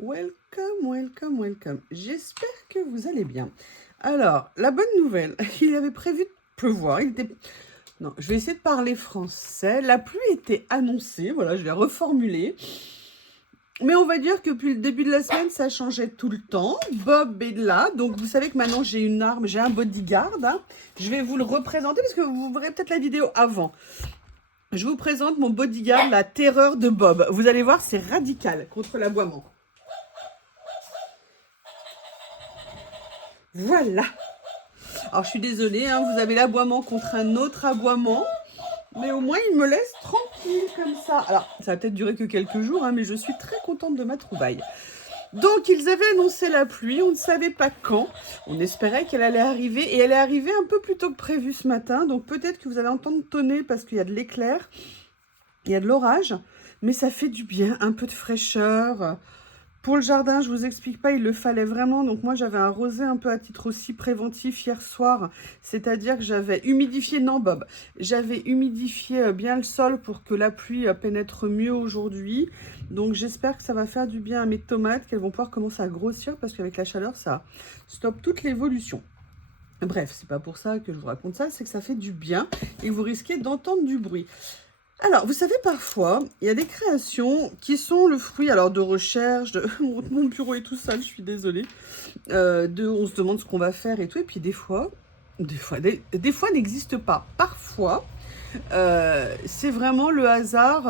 welcome. J'espère que vous allez bien. Alors, la bonne nouvelle, il avait prévu de pleuvoir. Non, je vais essayer de parler français. La pluie était annoncée, voilà, je l'ai reformulée. Mais on va dire que depuis le début de la semaine, ça changeait tout le temps. Bob est là, donc vous savez que maintenant j'ai une arme, j'ai un bodyguard. Hein. Je vais vous le représenter parce que vous verrez peut-être la vidéo avant. Je vous présente mon bodyguard, la terreur de Bob. Vous allez voir, c'est radical contre l'aboiement. Voilà. Alors, je suis désolée, hein, vous avez l'aboiement contre un autre aboiement. Mais au moins, il me laisse tranquille comme ça. Alors, ça va peut-être durer que quelques jours, hein, mais je suis très contente de ma trouvaille. Donc, ils avaient annoncé la pluie, on ne savait pas quand. On espérait qu'elle allait arriver, et elle est arrivée un peu plus tôt que prévu ce matin. Donc, peut-être que vous allez entendre tonner parce qu'il y a de l'éclair, il y a de l'orage, mais ça fait du bien, un peu de fraîcheur. Pour le jardin, je vous explique pas, il le fallait vraiment. Donc moi, j'avais arrosé un peu à titre aussi préventif hier soir. C'est-à-dire que j'avais humidifié, non Bob, j'avais humidifié bien le sol pour que la pluie pénètre mieux aujourd'hui. Donc j'espère que ça va faire du bien à mes tomates, qu'elles vont pouvoir commencer à grossir parce qu'avec la chaleur, ça stoppe toute l'évolution. Bref, c'est pas pour ça que je vous raconte ça, c'est que ça fait du bien et vous risquez d'entendre du bruit. Alors, vous savez, parfois, il y a des créations qui sont le fruit alors de recherche, mon bureau est tout sale, je suis désolée, on se demande ce qu'on va faire et tout, et puis des fois n'existe pas. Parfois, c'est vraiment le hasard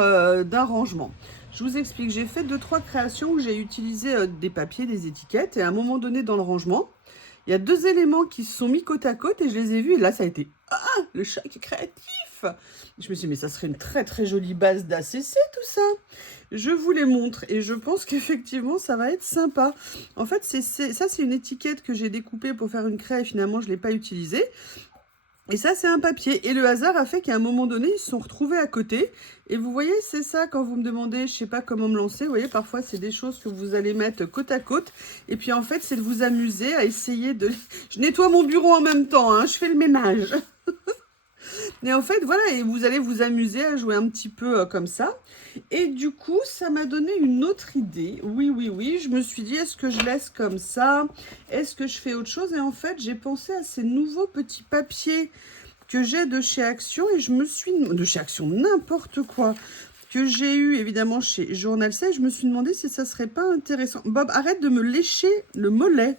d'un rangement. Je vous explique, j'ai fait 2-3 créations où j'ai utilisé des papiers, des étiquettes, et à un moment donné dans le rangement, il y a 2 éléments qui se sont mis côte à côte et je les ai vus, et là ça a été le choc créatif. Je me suis dit, mais ça serait une très très jolie base d'ACC tout ça. Je vous les montre et je pense qu'effectivement ça va être sympa. En fait, ça c'est une étiquette que j'ai découpée pour faire une craie et finalement je ne l'ai pas utilisée. Et ça, c'est un papier. Et le hasard a fait qu'à un moment donné, ils se sont retrouvés à côté. Et vous voyez, c'est ça, quand vous me demandez, je sais pas comment me lancer, vous voyez, parfois, c'est des choses que vous allez mettre côte à côte. Et puis, en fait, c'est de vous amuser à essayer de... Je nettoie mon bureau en même temps, hein, je fais le ménage. Et en fait, voilà, et vous allez vous amuser à jouer un petit peu comme ça. Et du coup, ça m'a donné une autre idée. Oui, je me suis dit, est-ce que je laisse comme ça? Est-ce que je fais autre chose? Et en fait, j'ai pensé à ces nouveaux petits papiers que j'ai de chez Action. Et je me suis... De chez Action, n'importe quoi. Que j'ai eu, évidemment, chez Journal 16. Je me suis demandé si ça serait pas intéressant. Bob, arrête de me lécher le mollet.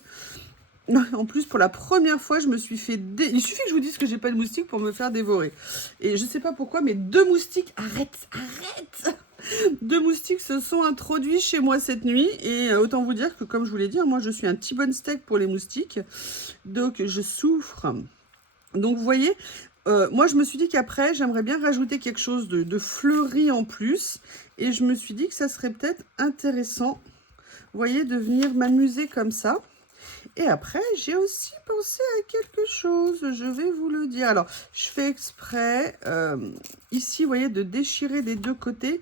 En plus, pour la première fois, je me suis fait... Il suffit que je vous dise que j'ai pas de moustiques pour me faire dévorer. Et je sais pas pourquoi, mais 2 moustiques... Arrête 2 moustiques se sont introduits chez moi cette nuit. Et autant vous dire que, comme je vous l'ai dit, moi, je suis un T-bone steak pour les moustiques. Donc, je souffre. Donc, vous voyez... moi, je me suis dit qu'après, j'aimerais bien rajouter quelque chose de fleuri en plus. Et je me suis dit que ça serait peut-être intéressant, vous voyez, de venir m'amuser comme ça. Et après, j'ai aussi pensé à quelque chose, je vais vous le dire. Alors, je fais exprès, ici, vous voyez, de déchirer des 2 côtés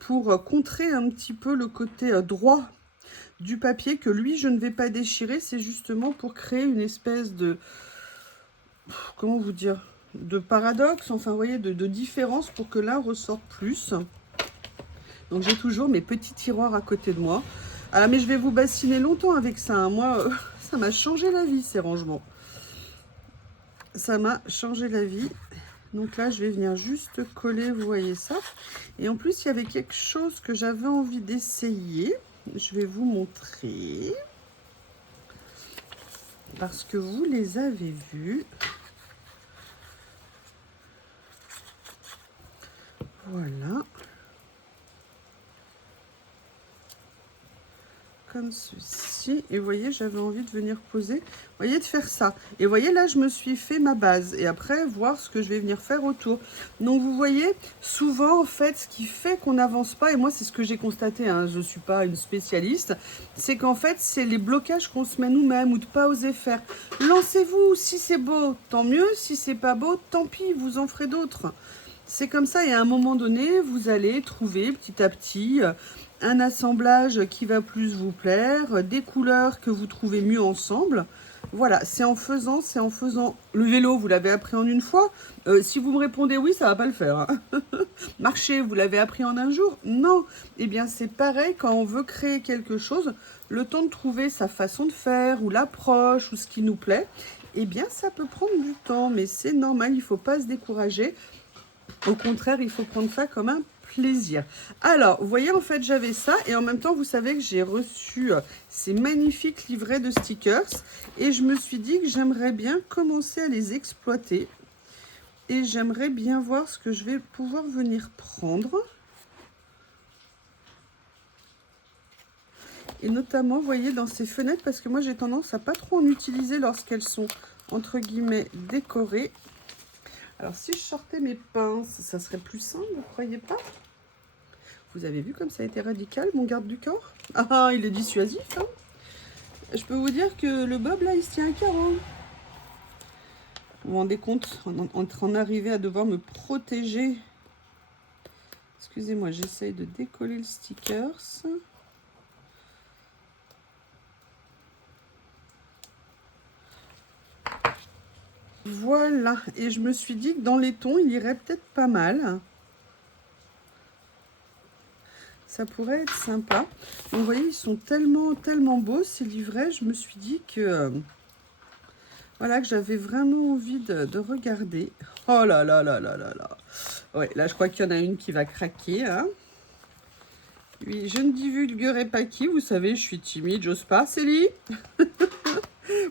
pour contrer un petit peu le côté droit du papier que lui, je ne vais pas déchirer. C'est justement pour créer une espèce de... Comment vous dire? De paradoxe, enfin, vous voyez, de différence pour que l'un ressorte plus. Donc, j'ai toujours mes petits tiroirs à côté de moi. Alors, mais je vais vous bassiner longtemps avec ça, hein. Moi... Ça m'a changé la vie, ces rangements. Ça m'a changé la vie. Donc là, je vais venir juste coller, vous voyez ça. Et en plus, il y avait quelque chose que j'avais envie d'essayer. Je vais vous montrer. Parce que vous les avez vus. Voilà. Comme ceci. Et vous voyez, j'avais envie de venir poser. Vous voyez, de faire ça. Et vous voyez, là, je me suis fait ma base. Et après, voir ce que je vais venir faire autour. Donc, vous voyez, souvent, en fait, ce qui fait qu'on n'avance pas, et moi, c'est ce que j'ai constaté, hein, je ne suis pas une spécialiste, c'est qu'en fait, c'est les blocages qu'on se met nous-mêmes ou de pas oser faire. Lancez-vous. Si c'est beau, tant mieux. Si c'est pas beau, tant pis, vous en ferez d'autres. C'est comme ça. Et à un moment donné, vous allez trouver petit à petit... un assemblage qui va plus vous plaire, des couleurs que vous trouvez mieux ensemble. Voilà, c'est en faisant. Le vélo, vous l'avez appris en une fois. Si vous me répondez oui, ça va pas le faire. Hein. Marcher, vous l'avez appris en un jour? Non. Eh bien, c'est pareil quand on veut créer quelque chose. Le temps de trouver sa façon de faire, ou l'approche, ou ce qui nous plaît, eh bien, ça peut prendre du temps. Mais c'est normal, il ne faut pas se décourager. Au contraire, il faut prendre ça comme un plaisir. Alors, vous voyez, en fait, j'avais ça. Et en même temps, vous savez que j'ai reçu ces magnifiques livrets de stickers. Et je me suis dit que j'aimerais bien commencer à les exploiter. Et j'aimerais bien voir ce que je vais pouvoir venir prendre. Et notamment, vous voyez, dans ces fenêtres, parce que moi, j'ai tendance à pas trop en utiliser lorsqu'elles sont, entre guillemets, décorées. Alors, si je sortais mes pinces, ça serait plus simple, vous ne croyez pas? Vous avez vu comme ça a été radical, mon garde du corps? Ah, il est dissuasif, hein. Je peux vous dire que le bob, là, il se tient à carreau. Vous vous rendez compte, en arriver à devoir me protéger. Excusez-moi, j'essaye de décoller le sticker. Voilà, et je me suis dit que dans les tons, il irait peut-être pas mal. Ça pourrait être sympa. Donc, vous voyez, ils sont tellement beaux, ces livrets. Je me suis dit que, voilà, que j'avais vraiment envie de regarder. Oh là là là là là là. Ouais, là, je crois qu'il y en a une qui va craquer. Hein. Oui, je ne divulguerai pas qui. Vous savez, je suis timide, j'ose pas. Célie.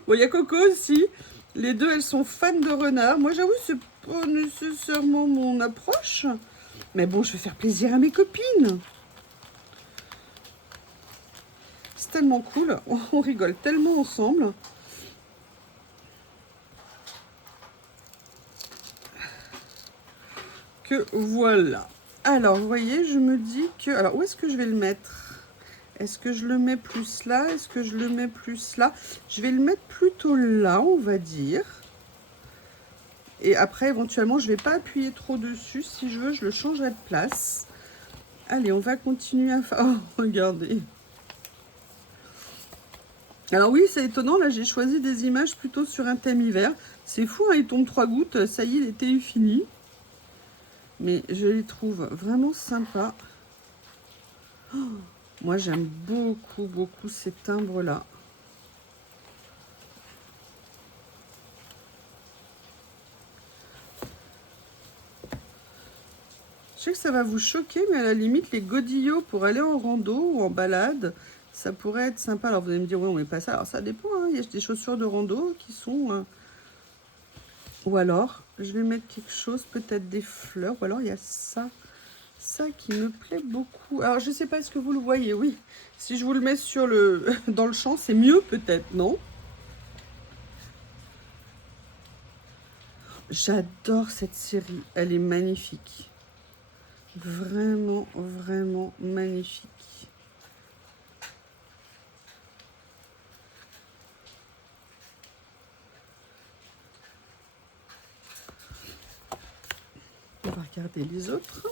Bon, il y a Coco aussi. Les deux, elles sont fans de renard. Moi, j'avoue, c'est pas nécessairement mon approche. Mais bon, je vais faire plaisir à mes copines. C'est tellement cool. On rigole tellement ensemble. Que voilà. Alors, vous voyez, je me dis que... Alors, où est-ce que je vais le mettre? Est-ce que je le mets plus là? Est-ce que je le mets plus là? Je vais le mettre plutôt là, on va dire. Et après, éventuellement, je ne vais pas appuyer trop dessus. Si je veux, je le changerai de place. Allez, on va continuer à faire... Oh, regardez. Alors oui, c'est étonnant. Là, j'ai choisi des images plutôt sur un thème hiver. C'est fou, hein, il tombe 3 gouttes. Ça y est, l'été est fini. Mais je les trouve vraiment sympas. Oh, moi, j'aime beaucoup ces timbres-là. Je sais que ça va vous choquer, mais à la limite, les godillots pour aller en rando ou en balade, ça pourrait être sympa. Alors, vous allez me dire, oui, on met pas ça. Alors, ça dépend. Hein. Il y a des chaussures de rando qui sont... Ou alors, je vais mettre quelque chose, peut-être des fleurs. Ou alors, il y a ça. Ça qui me plaît beaucoup. Alors, je ne sais pas, est-ce que vous le voyez? Oui. Si je vous le mets sur dans le champ, c'est mieux peut-être, non? J'adore cette série. Elle est magnifique. Vraiment magnifique. On va regarder les autres.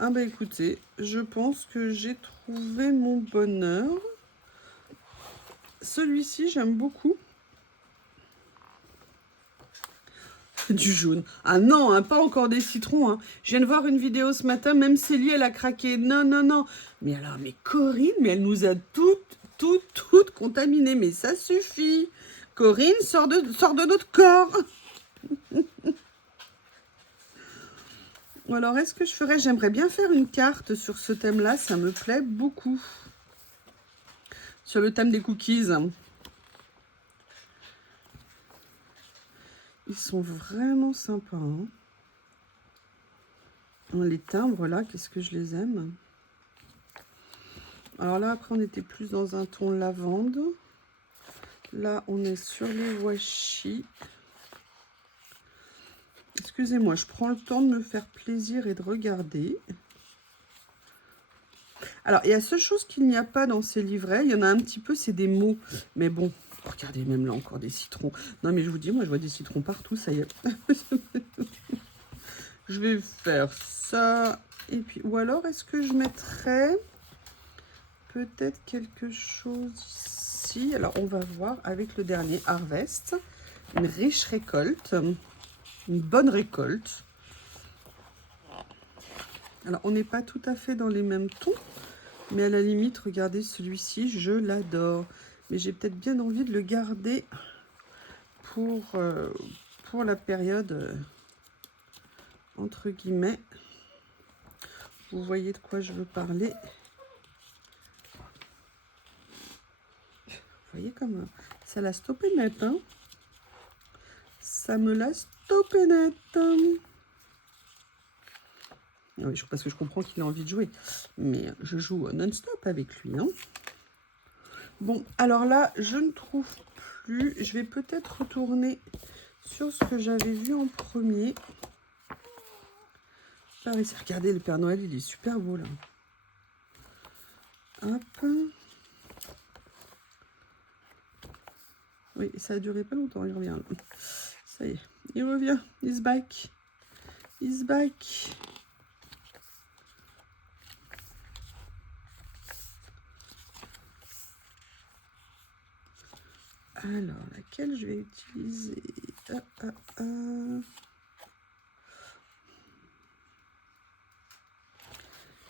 Ah bah écoutez, je pense que j'ai trouvé mon bonheur. Celui-ci, j'aime beaucoup. Du jaune. Ah non, hein, pas encore des citrons. Hein. Je viens de voir une vidéo ce matin, même Célie, elle a craqué. Non. Mais alors, mais Corinne, mais elle nous a toutes contaminées. Mais ça suffit. Corinne, sort de notre corps. Alors, est-ce que je ferais... J'aimerais bien faire une carte sur ce thème-là. Ça me plaît beaucoup. Sur le thème des cookies. Ils sont vraiment sympas. Hein. Les timbres, là, qu'est-ce que je les aime. Alors là, après, on était plus dans un ton lavande. Là, on est sur les washi. Excusez-moi, je prends le temps de me faire plaisir et de regarder. Alors, il y a seule chose qu'il n'y a pas dans ces livrets. Il y en a un petit peu, c'est des mots. Mais bon, regardez, même là, encore des citrons. Non, mais je vous dis, moi, je vois des citrons partout, ça y est. Je vais faire ça. Et puis, ou alors, est-ce que je mettrais... peut-être quelque chose ici. Alors, on va voir avec le dernier Harvest. Une riche récolte. Une bonne récolte. Alors, on n'est pas tout à fait dans les mêmes tons. Mais à la limite, regardez celui-ci, je l'adore. Mais j'ai peut-être bien envie de le garder pour la période, entre guillemets. Vous voyez de quoi je veux parler. Vous voyez comme ça l'a stoppé net. Hein, ça me l'a stoppé net. Oui, parce que je comprends qu'il a envie de jouer. Mais je joue non-stop avec lui. Hein. Bon, alors là, je ne trouve plus. Je vais peut-être retourner sur ce que j'avais vu en premier. Ah oui, regardez, le Père Noël, il est super beau là. Hop. Oui, ça a duré pas longtemps, il revient. Ça y est, il revient. He's back. He's back. Alors, laquelle je vais utiliser?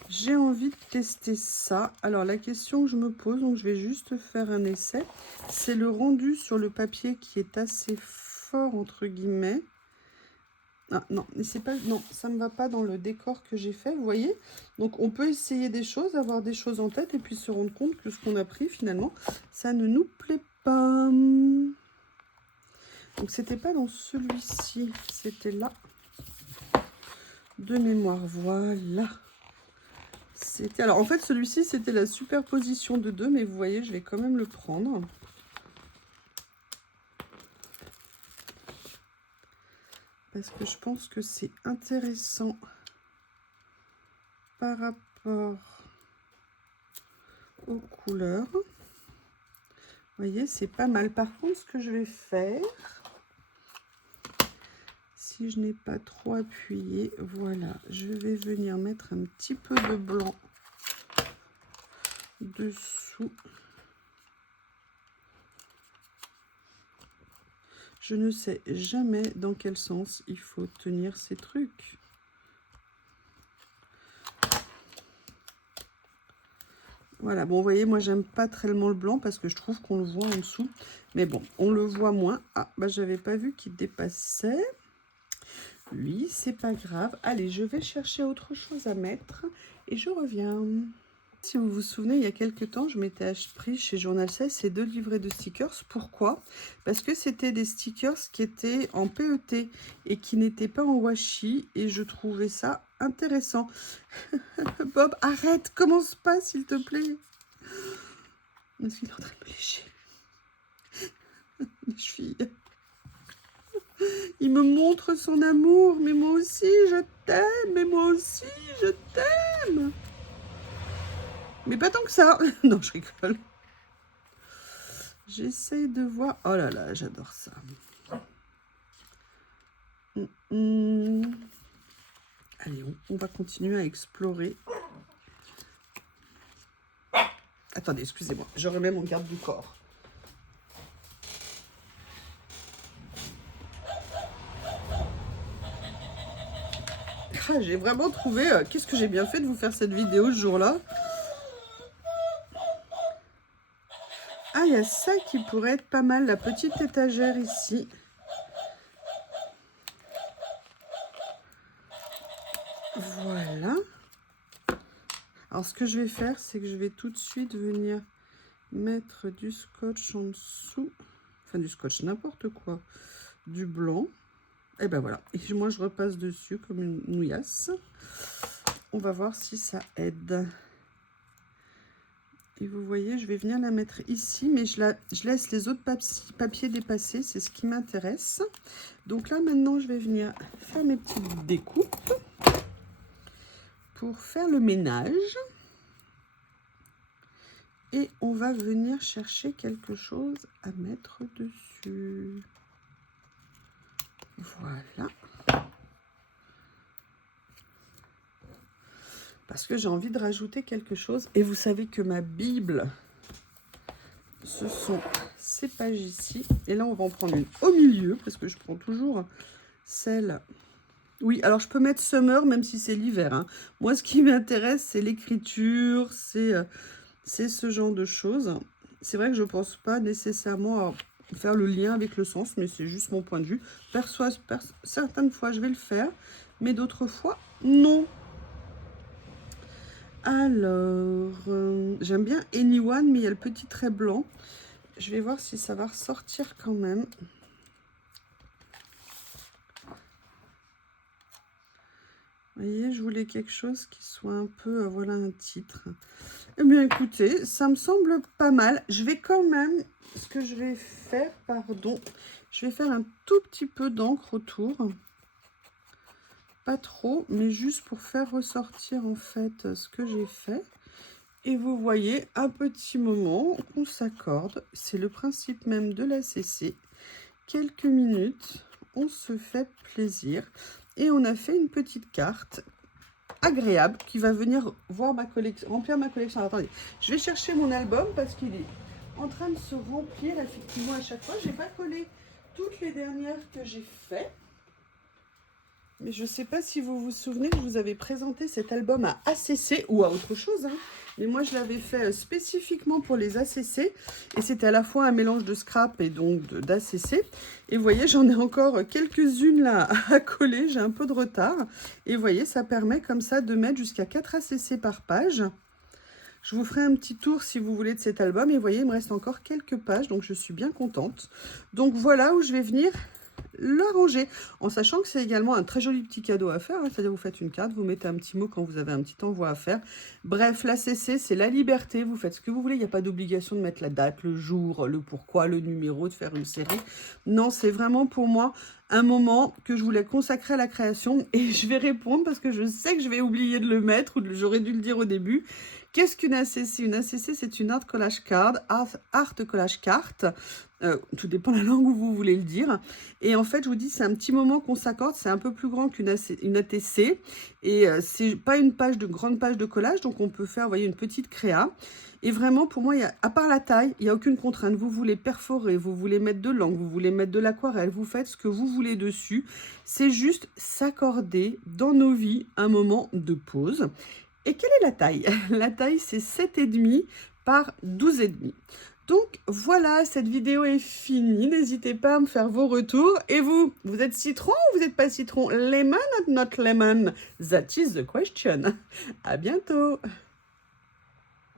J'ai envie de tester ça. Alors, la question que je me pose, donc je vais juste faire un essai, c'est le rendu sur le papier qui est assez fort, entre guillemets. Ah, non, mais c'est pas, non, ça ne va pas dans le décor que j'ai fait, vous voyez. Donc, on peut essayer des choses, avoir des choses en tête et puis se rendre compte que ce qu'on a pris, finalement, ça ne nous plaît pas. Donc, c'était pas dans celui-ci, c'était là. De mémoire, voilà. C'était, alors, en fait, celui-ci, c'était la superposition de deux, mais vous voyez, je vais quand même le prendre. Parce que je pense que c'est intéressant par rapport aux couleurs. Vous voyez, c'est pas mal. Par contre, ce que je vais faire, si je n'ai pas trop appuyé, voilà, je vais venir mettre un petit peu de blanc dessous. Je ne sais jamais dans quel sens il faut tenir ces trucs. Voilà, bon, vous voyez, moi, j'aime pas tellement le blanc parce que je trouve qu'on le voit en dessous. Mais bon, on le voit moins. Ah, bah, j'avais pas vu qu'il dépassait. Lui, c'est pas grave. Allez, je vais chercher autre chose à mettre et je reviens. Si vous vous souvenez, il y a quelques temps, je m'étais pris chez Journal 16 ces 2 livrets de stickers. Pourquoi? Parce que c'était des stickers qui étaient en PET et qui n'étaient pas en washi et je trouvais ça intéressant. Bob, arrête, commence pas s'il te plaît. Je suis en train de me lécher les chevilles. Il me montre son amour, mais moi aussi je t'aime, mais moi aussi je t'aime. Mais pas tant que ça. Non, je rigole. J'essaye de voir. Oh là là, j'adore ça. Allez, on va continuer à explorer. Attendez, excusez-moi, je remets mon garde du corps. Ah, j'ai vraiment trouvé... qu'est-ce que j'ai bien fait de vous faire cette vidéo ce jour-là. Ah, il y a ça qui pourrait être pas mal, la petite étagère ici. Voilà. Alors, ce que je vais faire, c'est que je vais tout de suite venir mettre du scotch en dessous. Enfin, du scotch, n'importe quoi. Du blanc. Et ben voilà. Et moi, je repasse dessus comme une nouillasse. On va voir si ça aide. Et vous voyez, je vais venir la mettre ici, mais je laisse les autres papiers dépasser. C'est ce qui m'intéresse. Donc là, maintenant, je vais venir faire mes petites découpes pour faire le ménage. Et on va venir chercher quelque chose à mettre dessus. Voilà. parce que j'ai envie de rajouter quelque chose. Et vous savez que ma Bible, ce sont ces pages ici. Et là, on va en prendre une au milieu, parce que je prends toujours celle... Oui, alors je peux mettre summer, même si c'est l'hiver. Hein. Moi, ce qui m'intéresse, c'est l'écriture, c'est ce genre de choses. C'est vrai que je ne pense pas nécessairement à faire le lien avec le sens, mais c'est juste mon point de vue. Certaines fois, je vais le faire, mais d'autres fois, non. Alors, j'aime bien Anyone, mais il y a le petit trait blanc. Je vais voir si ça va ressortir quand même. Vous voyez, je voulais quelque chose qui soit un peu, voilà un titre. Eh bien, écoutez, ça me semble pas mal. Je vais quand même, ce que je vais faire, pardon, je vais faire un tout petit peu d'encre autour. Pas trop, mais juste pour faire ressortir en fait ce que j'ai fait. Et vous voyez, un petit moment qu'on s'accorde. C'est le principe même de la CC. Quelques minutes, on se fait plaisir. Et on a fait une petite carte agréable qui va venir voir ma collection, remplir ma collection. Alors, attendez, je vais chercher mon album parce qu'il est en train de se remplir effectivement à chaque fois. Je n'ai pas collé toutes les dernières que j'ai faites. Mais je ne sais pas si vous vous souvenez que je vous avais présenté cet album à ACC ou à autre chose. Hein. Mais moi, je l'avais fait spécifiquement pour les ACC. Et c'était à la fois un mélange de scrap et donc d'ACC. Et vous voyez, j'en ai encore quelques-unes là à coller. J'ai un peu de retard. Et vous voyez, ça permet comme ça de mettre jusqu'à 4 ACC par page. Je vous ferai un petit tour si vous voulez de cet album. Et vous voyez, il me reste encore quelques pages. Donc, je suis bien contente. Donc, voilà où je vais venir le ranger, en sachant que c'est également un très joli petit cadeau à faire, hein. C'est-à-dire vous faites une carte, vous mettez un petit mot quand vous avez un petit envoi à faire. Bref, la CC, c'est la liberté, vous faites ce que vous voulez, il n'y a pas d'obligation de mettre la date, le jour, le pourquoi, le numéro, de faire une série. Non, c'est vraiment pour moi un moment que je voulais consacrer à la création, et je vais répondre parce que je sais que je vais oublier de le mettre, ou j'aurais dû le dire au début. Qu'est-ce qu'une ACC? Une ACC, c'est une Art Collage Card, Art Collage Carte. Tout dépend de la langue où vous voulez le dire. Et en fait, je vous dis, c'est un petit moment qu'on s'accorde. C'est un peu plus grand qu'une ATC. Et c'est pas une grande page de collage. Donc, on peut faire, vous voyez, une petite créa. Et vraiment, pour moi, à part la taille, il n'y a aucune contrainte. Vous voulez perforer, vous voulez mettre de l'encre, vous voulez mettre de l'aquarelle, vous faites ce que vous voulez dessus. C'est juste s'accorder dans nos vies un moment de pause. Et quelle est la taille? La taille, c'est 7,5 par 12,5. Donc voilà, cette vidéo est finie. N'hésitez pas à me faire vos retours. Et vous, vous êtes citron ou vous n'êtes pas citron? Lemon or not lemon? That is the question. À bientôt.